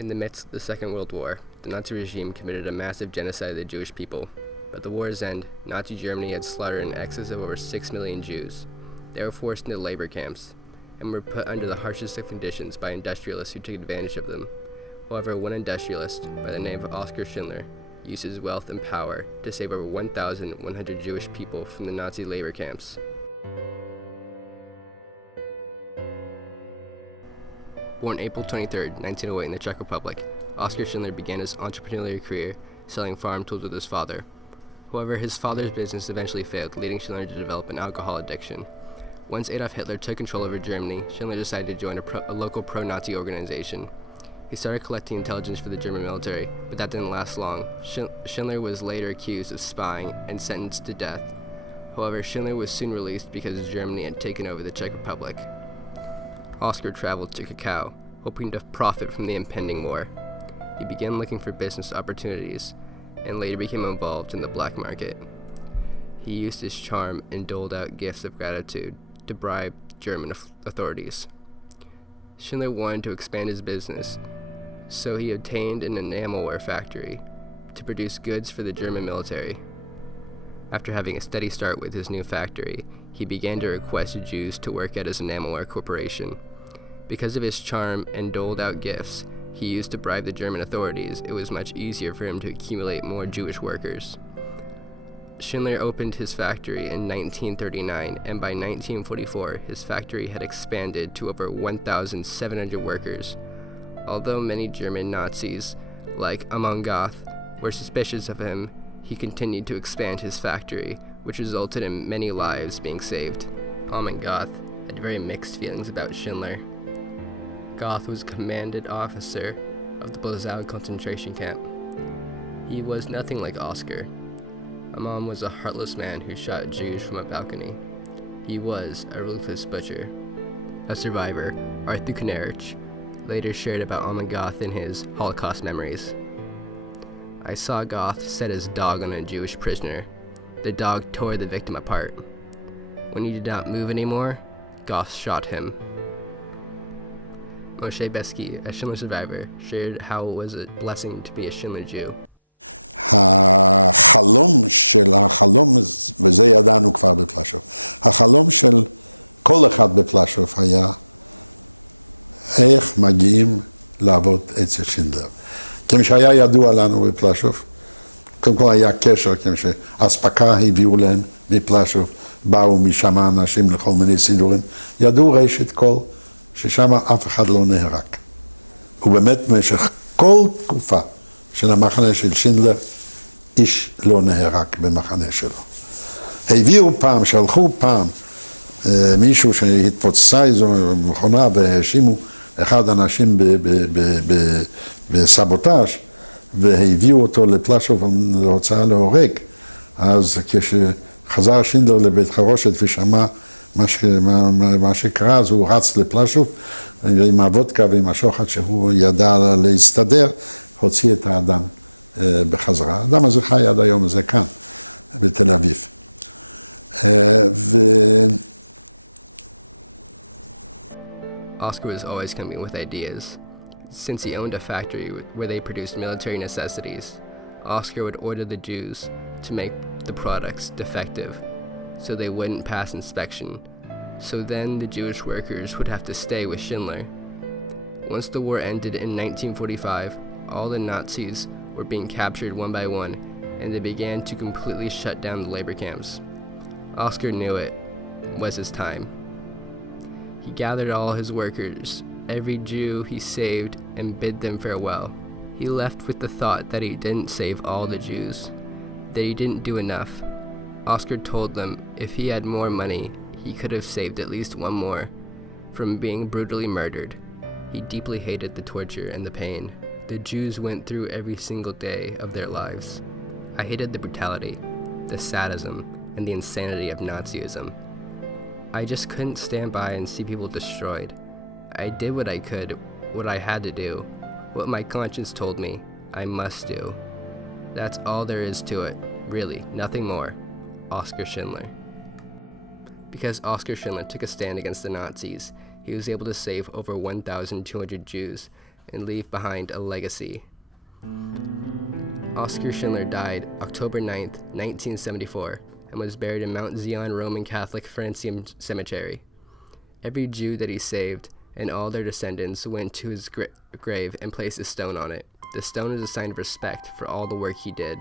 In the midst of the Second World War, the Nazi regime committed a massive genocide of the Jewish people. By the war's end, Nazi Germany had slaughtered in excess of over 6 million Jews. They were forced into labor camps and were put under the harshest of conditions by industrialists who took advantage of them. However, one industrialist, by the name of Oskar Schindler, used his wealth and power to save over 1,100 Jewish people from the Nazi labor camps. Born April 23, 1908 in the Czech Republic, Oskar Schindler began his entrepreneurial career selling farm tools with his father. However, his father's business eventually failed, leading Schindler to develop an alcohol addiction. Once Adolf Hitler took control over Germany, Schindler decided to join a local pro-Nazi organization. He started collecting intelligence for the German military, but that didn't last long. Schindler was later accused of spying and sentenced to death. However, Schindler was soon released because Germany had taken over the Czech Republic. Oskar traveled to Krakow, hoping to profit from the impending war. He began looking for business opportunities, and later became involved in the black market. He used his charm and doled out gifts of gratitude to bribe German authorities. Schindler wanted to expand his business, so he obtained an enamelware factory to produce goods for the German military. After having a steady start with his new factory, he began to request Jews to work at his enamelware corporation. Because of his charm and doled out gifts he used to bribe the German authorities, it was much easier for him to accumulate more Jewish workers. Schindler opened his factory in 1939, and by 1944, his factory had expanded to over 1,700 workers. Although many German Nazis, like Amon Goth, were suspicious of him, he continued to expand his factory, which resulted in many lives being saved. Amon Goth had very mixed feelings about Schindler. Goth was a commanded officer of the Blasau concentration camp. He was nothing like Oskar. Amon was a heartless man who shot Jews from a balcony. He was a ruthless butcher. A survivor, Arthur Knarich, later shared about Amon Goth in his Holocaust memories. I saw Goth set his dog on a Jewish prisoner. The dog tore the victim apart. When he did not move anymore, Goth shot him. Moshe Besky, a Schindler survivor, shared how it was a blessing to be a Schindler Jew. החלום, וזה ידענו כבר בפלשוב, החלום של כל אחד בפלשוב היה איך מגיעים לעבוד אצל שינדלר. כמי שהיה ידוע לנו בפלשוב, קודם כל היה קשר, כמי שהאספקה הביאו להם מפלשוב, באו משם אנשים לכל מיני סידורים, ידעו ראשית כל ששם אף אחד לא נהרג. ובאמת במשך כל תקופה של המחנה של שינדלר, איש לא נהרג במחנה שלו. הביאו פעם, שלחו פעם מישהו שהתפוצצה איזו מכונה והאשימו אחד האנשים בסבוטאז' והביאו אותו לפלשוב להוצאה להורג. אז כשחזר שינדלר לבית חרושת ושמע מה שקרה, אז הוא רץ לפלשוב עם הוודקה ועם השוחד שהוא ידע להסתדר, הוציא את האדם בחזרה. האדם הזה חי עד היום הזה כאן, בתל אביב. Oskar was always coming with ideas. Since he owned a factory where they produced military necessities, Oskar would order the Jews to make the products defective so they wouldn't pass inspection. So then the Jewish workers would have to stay with Schindler. Once the war ended in 1945, all the Nazis were being captured one by one, and they began to completely shut down the labor camps. Oskar knew it was his time. He gathered all his workers, every Jew he saved, and bid them farewell. He left with the thought that he didn't save all the Jews, that he didn't do enough. Oskar told them if he had more money, he could have saved at least one more from being brutally murdered. He deeply hated the torture and the pain the Jews went through every single day of their lives. I hated the brutality, the sadism, and the insanity of Nazism. I just couldn't stand by and see people destroyed. I did what I could, what I had to do, what my conscience told me I must do. That's all there is to it, really, nothing more. Oskar Schindler. Because Oskar Schindler took a stand against the Nazis, he was able to save over 1,200 Jews and leave behind a legacy. Oskar Schindler died October 9, 1974, and was buried in Mount Zion Roman Catholic Francium Cemetery. Every Jew that he saved and all their descendants went to his grave and placed a stone on it. The stone is a sign of respect for all the work he did.